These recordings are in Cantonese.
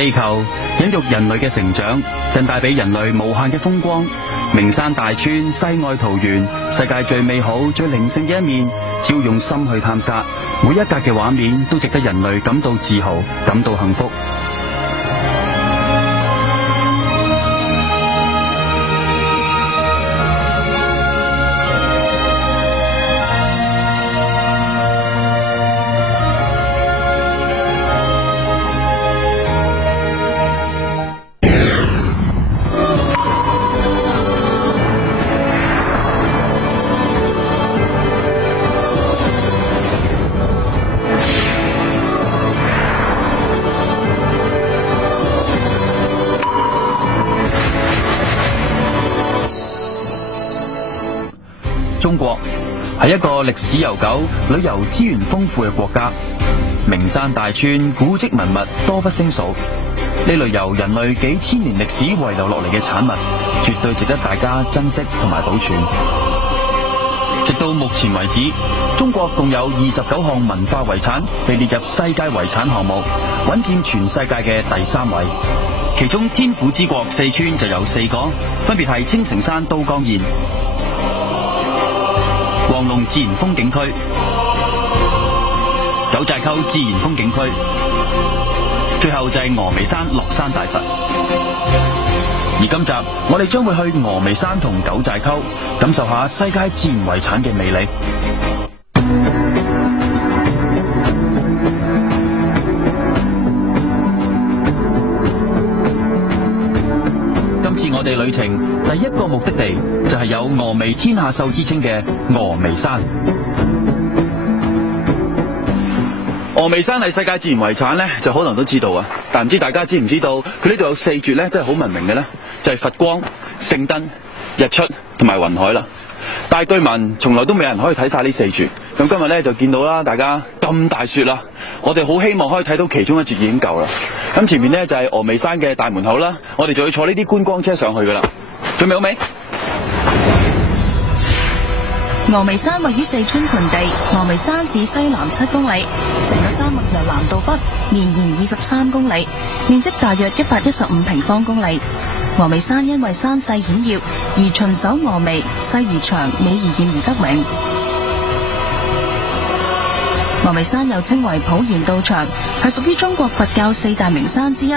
地球孕育人類嘅成長，更帶俾人類無限嘅風光。名山大川、世外桃源，世界最美好、最靈性嘅一面，只要用心去探索，每一格嘅畫面都值得人類感到自豪，感到幸福。中國係一個歷史悠久、旅遊資源豐富嘅國家，名山大川、古蹟文物多不勝數。呢類由人類幾千年歷史遺留落嚟嘅產物，絕對值得大家珍惜同埋保存。直到目前為止，中國共有29項文化遺產被列入世界遺產項目，穩佔全世界嘅第3位。其中天府之國四川就有4個，分別係青城山都江堰、黃龍自然風景區、九寨溝自然風景區，最後就係峨眉山樂山大佛。而今集我哋將會去峨眉山同九寨溝，感受下世界自然遺產嘅魅力。今次我哋旅程第一個目的地就係有峨眉天下秀之稱嘅峨眉山。峨眉山係世界自然遺產呢，就可能都知道啊，但唔知大家知唔知道佢呢度有4絕呢，都係好聞名嘅呢，就係佛光、聖燈、日出同埋雲海啦。但係據聞從來都未有人可以睇晒呢4絕，咁今日呢，就見到啦，大家咁大雪啦，我哋好希望可以睇到其中一絕已經夠啦。咁前面呢，就係峨眉山嘅大門口啦，我哋就要坐呢啲觀光車上去噶啦。準備好未？峨眉山位於四川盆地，峨眉山市西南7公里，成個山脈由南到北綿延23公里，面積大約115平方公里。峨眉山因為山勢險要而巡守峨眉，細而長，美而艷而得名。峨眉山又稱為普賢道場，係屬於中國佛教4大名山之一。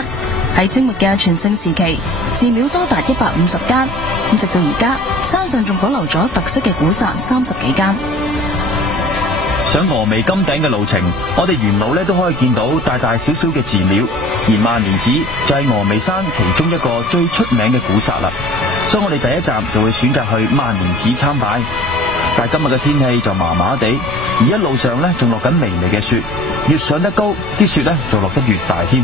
喺清末嘅全盛時期，寺廟多達150間，直到而家，山上仲保留咗特色嘅古剎30幾間。上峨眉金頂嘅路程，我哋沿路都可以見到大大小小嘅寺廟，而萬年寺就係峨眉山其中一個最出名嘅古剎啦。所以我哋第一站就會選擇去萬年寺參拜。但係今日嘅天氣就麻麻地，而一路上仲落緊微微嘅雪，越上得高，啲雪就落得越大添。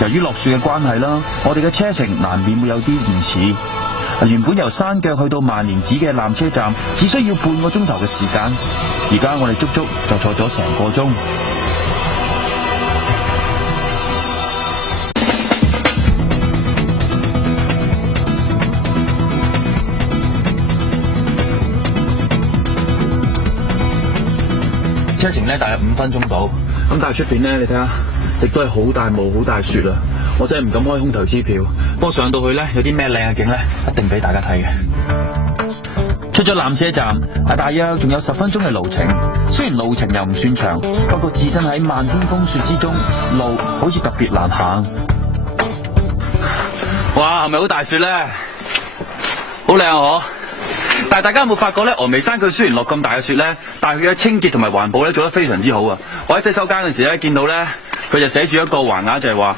由於落雪嘅關係啦，我哋嘅車程難免會有啲延遲。原本由山腳去到萬年寺嘅纜車站，只需要半個鐘頭嘅時間，而家我哋足足就坐咗成個鐘。車程大約5分鐘到，咁但係出邊你睇下，亦都係好大霧、好大雪啦。我真係唔敢開空頭支票。不過上到去有啲咩靚嘅景一定俾大家睇嘅。出咗纜車站，大約仲有10分鐘嘅路程。雖然路程又唔算長，不過置身喺漫天風雪之中，路好似特別難行。哇，係咪好大雪呢？好靚啊！但係大家有冇發覺峨眉山佢雖然落咁大嘅雪但係佢嘅清潔同埋環保做得非常之好啊！我喺洗手間嗰時見到佢就寫住一個橫額，就係話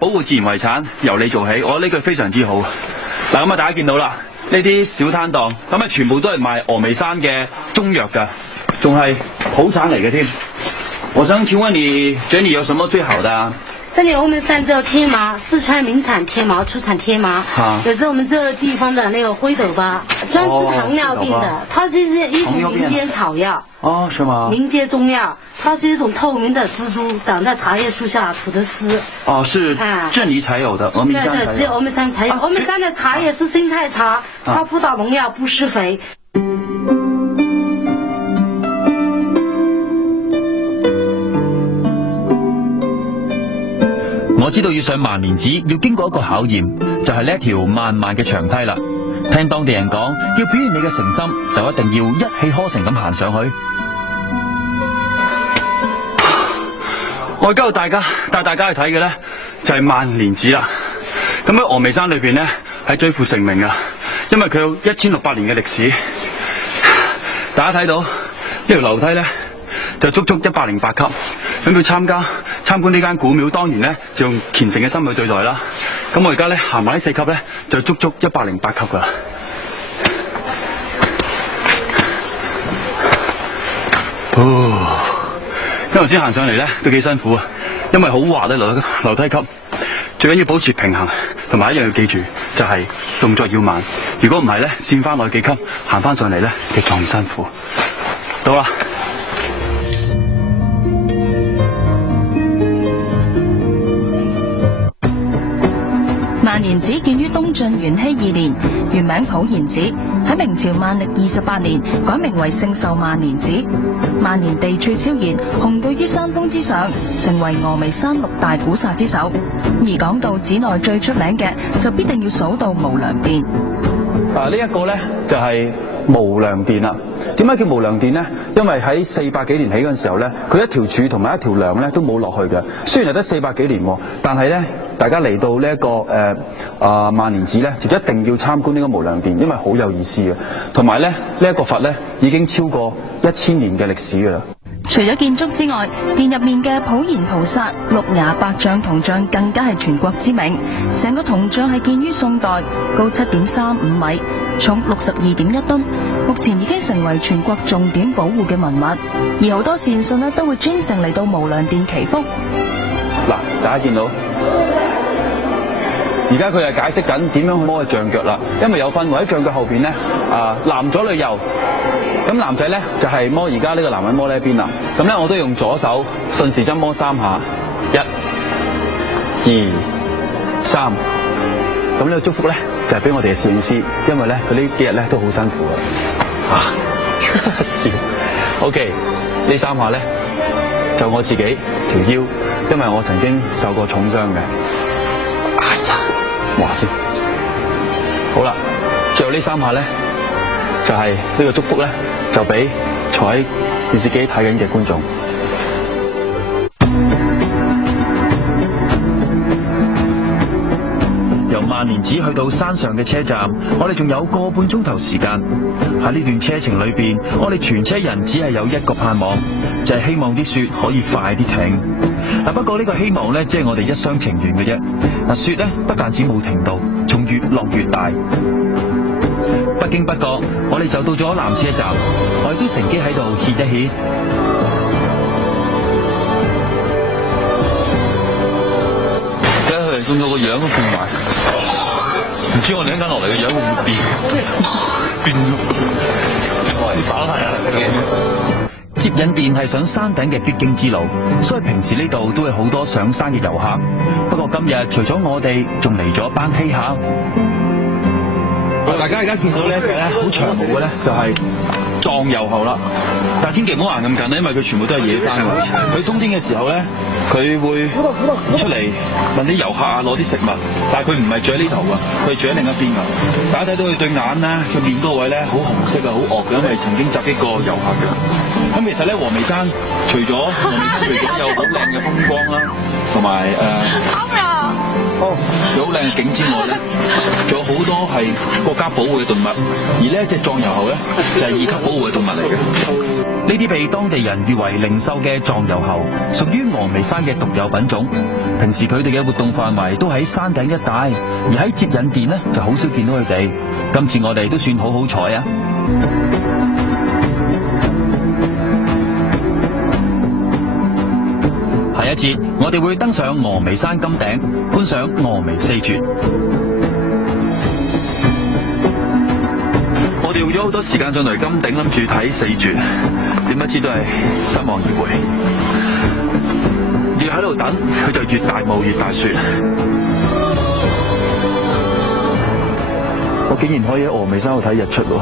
保護自然遺產由你做起。我覺得呢句非常之好。嗱，咁大家見到啦，呢啲小攤檔咁全部都係賣峨眉山嘅中藥㗎，仲係土產嚟嘅添。我想請問你，覺得你有什麼最好的啊？这里峨眉山叫天麻，四川名产天麻，出产天麻，也是我们这个地方的那个灰斗巴，专治糖尿病的。它是一种民间草药。哦，是吗？民间中药，它是一种透明的蜘蛛，长在茶叶树下吐的丝。哦，是这里才有的，峨眉山才有。对，只有峨眉山才有。峨眉山的茶叶是生态茶，它不打农药，不施肥。我我知道要上萬年寺要經過一個考驗，就係呢一條漫漫嘅長梯啦。聽當地人講，要表現你嘅誠心，就一定要一氣呵成咁行上去。我而家帶大家去睇嘅咧，就係萬年寺啦。咁喺峨眉山裏邊咧，係最負盛名噶，因為佢有1600年嘅歷史。大家睇到呢條樓梯咧，就足足108級。咁佢參觀呢間古廟，當然咧就用虔誠嘅心去對待啦。咁我而家咧行埋呢4級咧，就足足108級噶啦。咁頭先行上嚟咧都幾辛苦啊，因為好滑咧樓梯級。最緊要保持平衡，同埋一樣要記住，就係動作要慢。如果唔係咧，跣翻落去幾級，行翻上嚟咧，就仲辛苦。到啦。萬年寺建於東晉元熙2年，原名普賢寺，喺明朝萬曆28年改名為聖壽萬年寺。萬年地處超然，雄踞於山峰之上，成為峨眉山6大古剎之首。而講到寺內最出名嘅，就必定要數到無量殿。呢一個咧就係無量殿啦。點解叫無量殿呢？因為喺400幾年起嗰陣時候咧，佢一條柱同埋一條梁咧都冇落去嘅。雖然係得400幾年，但係咧大家嚟到呢一個萬年寺咧，就一定要參觀呢個無量殿，因為好有意思嘅。同埋咧呢一個佛咧已經超過1000年嘅歷史噶啦。除咗建築之外，殿入面嘅普賢菩薩6牙8象銅像更加係全國知名。成個銅像係建於宋代，高7.35米，重62.1噸，目前已經成為全國重點保護嘅文物。而好多善信呢都會專程嚟到無量殿祈福。嗱，大家見到，而家佢係解釋緊點樣去摸個象腳啦。因為有分喎，喺象腳後邊咧，男左女右。咁男仔咧就係摸而家呢個男人摸呢一邊啦。咁咧我都用左手順時針摸3下，1、2、3。咁呢個祝福咧就係俾我哋嘅攝影師，因為咧佢呢幾日咧都好辛苦嘅。笑。OK， 呢3下咧就我自己條腰，因為我曾經受過重傷嘅。哎呀，話先。好啦，最後呢3下咧就係呢個祝福咧。就俾坐喺電視機睇緊嘅觀眾。由萬年寺去到山上嘅車站，我哋仲有個半鐘頭時間。喺呢段車程裏邊，我哋全車人只係有一個盼望，就係希望啲雪可以快啲停。不過呢個希望呢，只係我哋一廂情願嘅啫。雪呢，不但止冇停到，仲越落越大。不經不覺，我哋就到咗南車站，我哋都乘機喺度歇一歇。而家佢哋仲有個樣都變埋，唔知我哋一陣落嚟嘅樣會唔會變？接引殿係上山頂嘅必經之路，所以平時呢度都會好多上山嘅遊客。不過今日除咗我哋，仲嚟咗班稀客。大家而家見到呢一隻咧好長毛嘅咧，就係壯疣猴啦。但係千祈唔好行咁近咧，因為佢全部都係野生嘅。佢冬天嘅時候咧，佢會出嚟問啲遊客啊攞啲食物，但係佢唔係住喺呢頭㗎，佢係住喺另一邊㗎。大家睇到佢對眼咧，佢面嗰位咧好紅色啊，好惡嘅，因為曾經襲擊過遊客嘅。咁其實咧，峨眉山除咗有好靚嘅風光啦，同埋有好靚嘅景之外咧，仲有好多係國家保護嘅動物，而呢一隻壯疣猴咧就係2級保護嘅動物嚟嘅。呢啲被當地人譽為靈獸嘅壯疣猴，屬於峨眉山嘅獨有品種。平時佢哋嘅活動範圍都喺山頂一帶，而喺接引殿呢就好少見到佢哋。今次我哋都算好彩啊！下一節我哋會登上峨眉山金頂，觀賞峨眉4絕。我哋用咗好多時間上嚟金頂，諗住睇4絕，點不知都係失望而回。越喺度等，佢就越大霧越大雪。我竟然可以喺峨眉山度睇日出喎！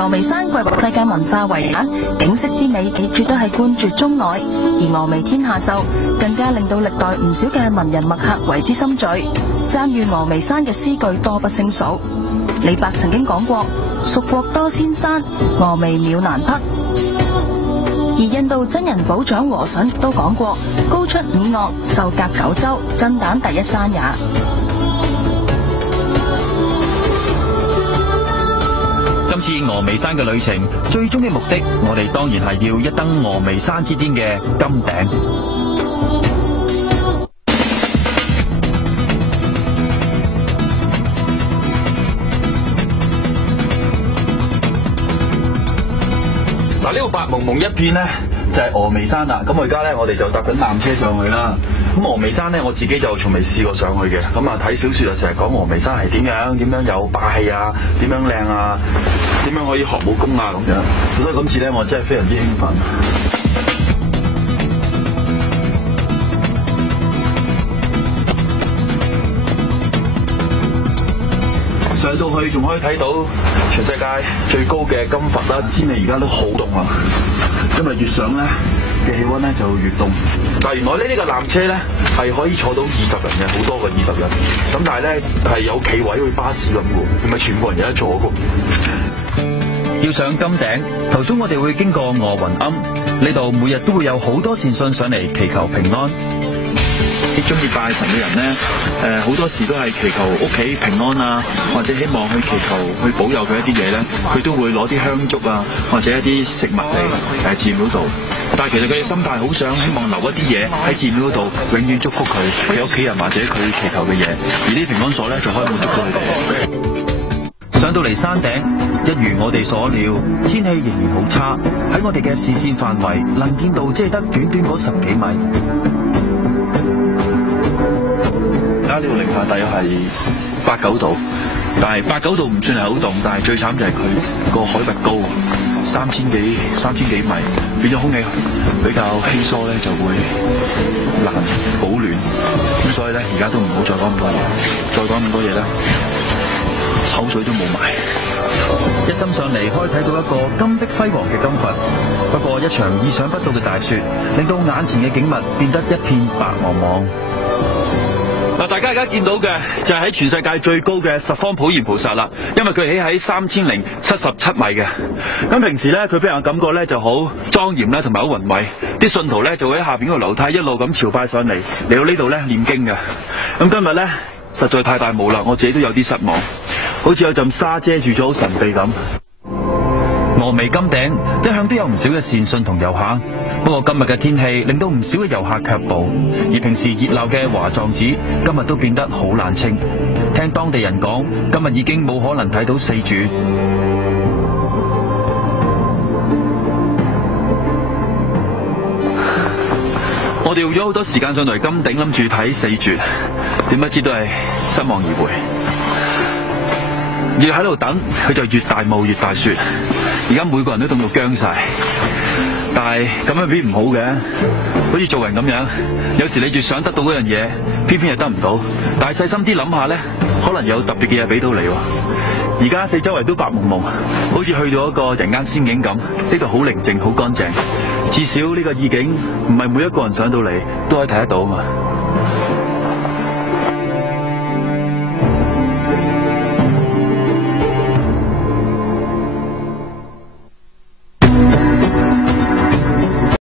峨眉山貴為世界文化遺產，景色之美絕對係冠絕中外。而峨眉天下秀更加令到歷代唔少嘅文人墨客為之心醉，讚譽峨眉山嘅詩句多不勝數。李白曾經講過：蜀國多仙山，峨眉妙難匹。而印度真人寶長和尚都講過：高出五岳，秀甲九州，真膽第一山也。今次峨眉山嘅旅程，最終嘅目的，我哋當然係要一登峨眉山之巔嘅金頂。嗱，呢度白蒙蒙一片咧，就係峨眉山啦。咁我而家咧，我哋就搭緊纜車上去啦。咁峨眉山咧，我自己就從未試過上去嘅。咁啊，睇小説就成日講峨眉山係點樣有霸氣啊，點樣靚啊，點樣可以學武功啊咁樣。所以今次咧，我真係非常之興奮。上到去仲可以睇到全世界最高嘅金佛啦，天氣而家都好凍啊！因為越上咧嘅氣温咧就越凍。但係原來呢個纜車咧係可以坐到20人嘅，好多個20人。咁但係咧係有企位好似巴士咁嘅，唔係全部人有得坐嘅。要上金頂，途中我哋會經過岳雲庵，呢度每日都會有好多善信上嚟祈求平安。啲中意拜神嘅人咧，好多時都係祈求屋企平安啊，或者希望去祈求去保佑佢一啲嘢咧，佢都會攞啲香燭啊，或者一啲食物嚟寺廟度。但係其實佢嘅心態好想希望留一啲嘢喺寺廟度，永遠祝福佢嘅屋企人或者佢祈求嘅嘢，而啲平安鎖咧就可以滿足到佢哋。上到嚟山頂，一如我哋所料，天氣仍然好差，喺我哋嘅視線範圍能見度只係得短短嗰10幾米。而家呢度零下大約係8、9度，但係8、9度唔算係好凍，但係最慘就係佢個海拔高3000幾米，變咗空氣比較稀疏咧，就會難保暖。咁所以咧，而家都唔好再講咁多嘢，再講咁多嘢咧，口水都冇埋。一心上嚟可以睇到一個金碧輝煌嘅金佛，不過一場意想不到嘅大雪，令到眼前嘅景物變得一片白茫茫。嗱，大家而家見到嘅就係喺全世界最高嘅十方普賢菩薩啦，因為佢起喺3077米嘅。咁平時咧，佢俾人嘅感覺咧就好莊嚴啦，同埋好宏偉。啲信徒咧就會喺下邊個樓梯一路咁朝拜上嚟到呢度咧念經嘅。咁今日咧實在太大霧啦，我自己都有啲失望，好似有陣沙遮住咗，好神秘咁。峨眉金頂一向都有唔少嘅善信同遊客，不過今日嘅天氣令到唔少嘅遊客卻步，而平時熱鬧嘅華藏寺今日都變得好冷清。聽當地人講，今日已經冇可能睇到四柱。我哋用咗好多時間上嚟金頂，諗住睇四絕，點不知都係失望而回。越喺度等，佢就越大霧越大雪。而家每個人都凍到僵晒，但係咁樣邊唔好嘅，好似做人咁樣，有時你越想得到嗰樣嘢，偏偏又得唔到。但係細心啲諗下咧，可能有特別嘅嘢俾到你。而家四周圍都白蒙蒙，好似去到一個人間仙境咁。呢度好寧靜，好乾淨。至少呢個意境唔係每一個人上到嚟都可以睇得到嘛。